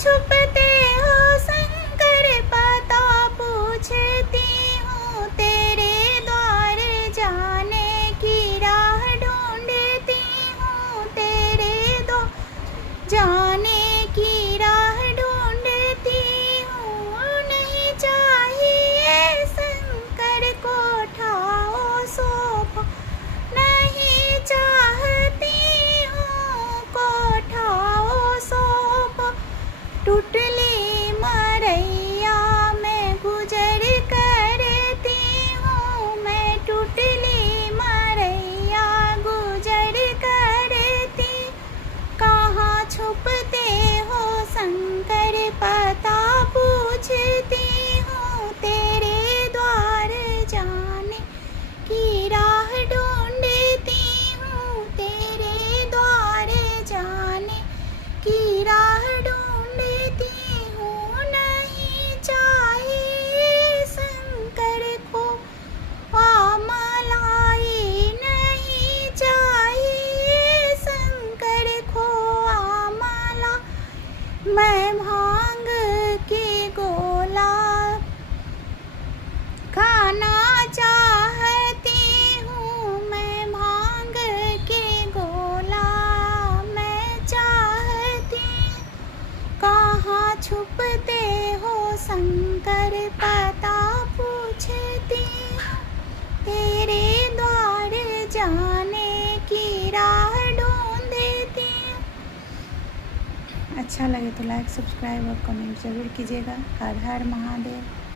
छुपते हो शंकर पता पूछती हूँ, तेरे द्वार जाने की राह ढूंढती हूँ, तेरे द्वार जाने की राह ढूंढती हूँ। नहीं चाहिए शंकर को ठाओ सोफा, नहीं चाहती हूँ कोठाओ सोफा। टूटली मरैया मैं गुजर करती हूँ, मैं टूटली मरैया गुजर करती। कहाँ छुपते हो शंकर पता पूछती हूँ, तेरे द्वार जाने की राह ढूंढती हूँ, तेरे द्वार जाने की राह ढूंढती हूँ। नहीं चाहिए शंकर को आमलाई, नहीं चाहिए शंकर को आमला। मैं भांग के गोला खाना चाहती हूँ, मैं भांग के गोला मैं चाहती। कहाँ छुपते हो शंकर पता पूछती हूँ, तेरे द्वार जाने की राह ढूंढती हूँ। अच्छा लगे तो लाइक सब्सक्राइब और कमेंट ज़रूर कीजिएगा। हर हर महादेव।